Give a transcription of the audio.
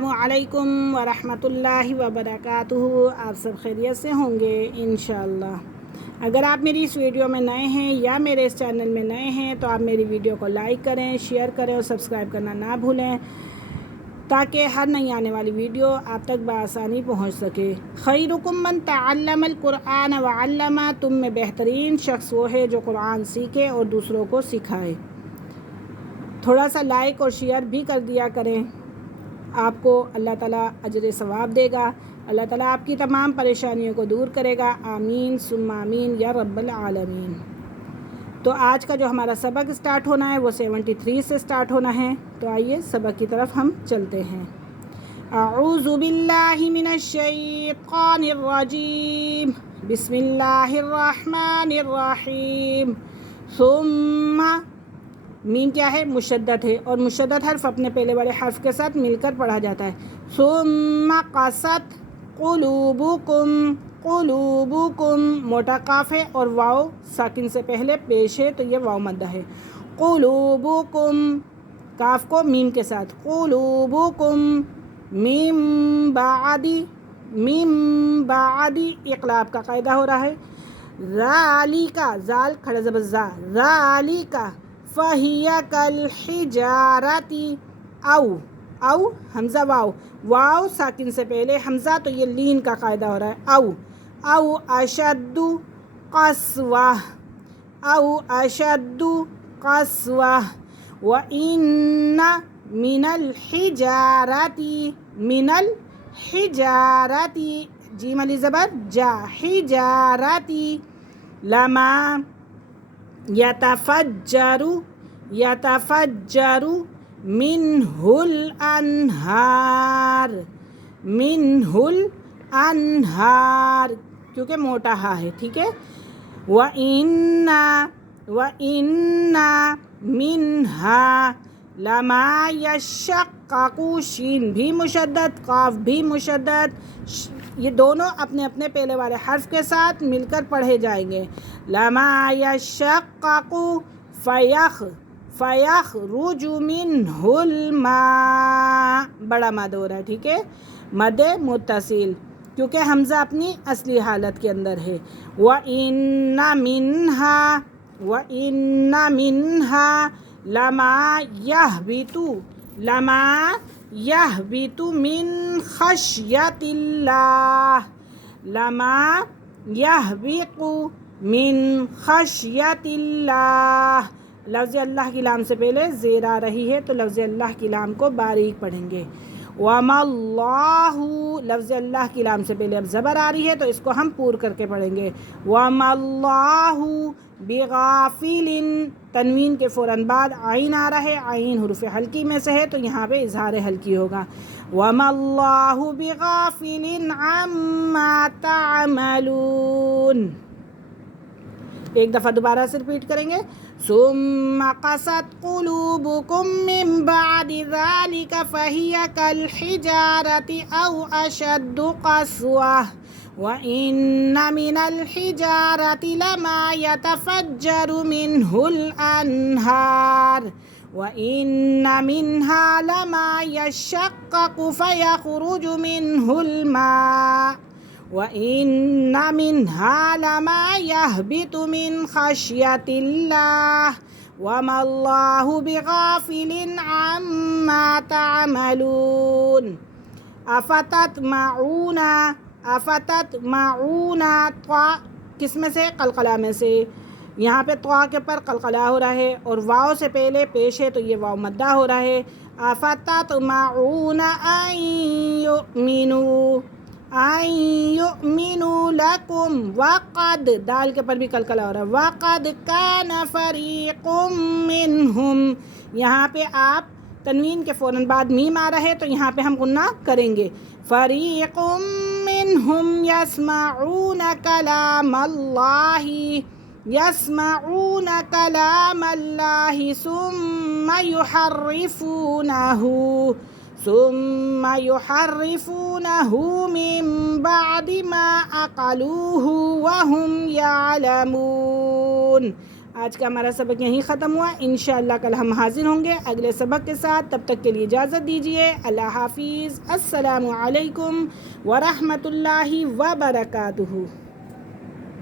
अस्सलामु अलैकुम वरहमतुल्लाहि वबरकातुहू। आप सब खैरियत से होंगे इंशाअल्लाह। अगर आप मेरी इस वीडियो में नए हैं या मेरे इस चैनल में नए हैं तो आप मेरी वीडियो को लाइक करें, शेयर करें और सब्सक्राइब करना ना भूलें ताकि हर नई आने वाली वीडियो आप तक बआसानी पहुंच सके। खैरुकुम मन तअल्लमल कुरआन व अल्लमा, तुम में बेहतरीन शख्स वो है जो कुरान सीखे और दूसरों को सिखाए। थोड़ा सा लाइक और शेयर भी कर दिया करें, आपको अल्लाह ताला अजर सवाब देगा। अल्लाह ताला आपकी तमाम परेशानियों को दूर करेगा। आमीन सुम्मा आमीन या रब्बल आलमीन। तो आज का जो हमारा सबक स्टार्ट होना है वो 73 से स्टार्ट होना है। तो आइए सबक की तरफ हम चलते हैं। अऊज़ु बिल्लाहि मिनश शैतानिर रजीम, बिस्मिल्लाहिर रहमानिर रहीम। सुम्मा, मीम क्या है? मुशद्दद है और मुशद्दद हर्फ अपने पहले वाले हर्फ के साथ मिलकर पढ़ा जाता है। सुम्मा क़सत क़ुलूबुकुम, क़ुलूबुकुम मोटा काफ है और वाव साकिन से पहले पेश है तो ये वाव मद्दा है। क़ुलूबुकुम, काफ को मीम के साथ। क़ुलूबुकुम मीम बादी, मीम बादी इक़लाब का कायदा हो रहा है। ज़ालिका, ज़ाल खड़ा ज़बर ज़ा, ज़ालिका फ़हिया कल हिजारती, औ हमज़ा वाव, वाव साकिन से पहले हमज़ा तो ये लीन का कायदा हो रहा है। औ अशद्दु क़स्वा, औ अशद्दु क़स्वा। व इन्ना मिनल हिजारती, मिनल हिजारती जीम अली ज़बर जा, हिजारती लमा यतफज्जरु, यतफज्जरु मिनहुल अनहार, मिनहुल अनहार क्योंकि मोटा हा है, ठीक है। व इन्ना मिनहा लमा यशक्ककु, शीन भी मुशद्दद काफ भी मुशद्दद, ये दोनों अपने अपने पहले वाले हर्फ के साथ मिलकर पढ़े जाएंगे। लमा यशक्ककु फ़यख़रुजु मिनहुल मा, बड़ा मद हो रहा है, ठीक है, मद मुत्तसिल क्योंकि हमज़ा अपनी असली हालत के अंदर है। व इन्ना मिनहा लमा यहबितु, लमा यहबितु मिन खश्यतिल्लाह, लमा यहबितु मिन खश्यतिल्लाह। लफ्ज़ अल्लाह की लाम से पहले ज़ेर आ रही है तो लफ्ज़ अल्लाह की लाम को बारीक पढ़ेंगे। वमल्लाहु, लफ्ज़ अल्लाह की लाम से पहले अब ज़बर आ रही है तो इसको हम पूर करके पढ़ेंगे। वमल्लाहु बिगाफिलिन, तनवीन के फ़ौरन बाद आइन आ रहा है, आइन हुरूफ़ हल्की में से है तो यहाँ पे इज़हार हल्की होगा। वमल्लाहु बिगाफिलिन अम्मा तामलून। एक दफ़ा दोबारा से रिपीट करेंगे। सुम्मा क़सत क़ुलूबुकुम मिन बादि ज़ालिका फ़हिया कल हिजारति औ अशद्दु क़स्वा। व इन्ना मिनल हिजारति लमा यतफज्जरु मिनहुल अनहार। व इन्ना मिनहा लमा यशक्ककु फ़यख़रुजु मिनहुल मा। व इन्ना मिनहा लमा यहबितु मिन खश्यतिल्लाह वमल्लाहु बिगाफिलिन अम्मा तामलून। अफततमाऊना, अफततमाऊना त्वा किस में से? कलकला में से। यहाँ पे त्वा के पर कलकला हो रहा है और वाव से पहले पेश है तो ये वाव मद्दा हो रहा है। अफततमाऊना अन युमिनू, अन युमिनू लकुम, वक़द, दाल के पर भी कलकला हो रहा है। वक़द कान फ़रीक़ुम मिनहुम, यहाँ पे आप तनवीन के फ़ौरन बाद मीम आ रहा है तो यहाँ पे हम गुन्ना करेंगे। फ़रीक़ुम मिनहुम यस्मऊन कलामल्लाहि, यस्मऊन कलामल्लाहि सुम्मा युहर्रिफूनहु मिन बादि मा अक़लूहु वहुम यालमून। آج کا ہمارا سبق یہیں ختم ہوا. انشاءاللہ کل ہم حاضر ہوں گے اگلے سبق کے ساتھ. تب تک کے لیے اجازت دیجیے. اللہ حافظ. السلام علیکم ورحمۃ اللہ وبرکاتہ.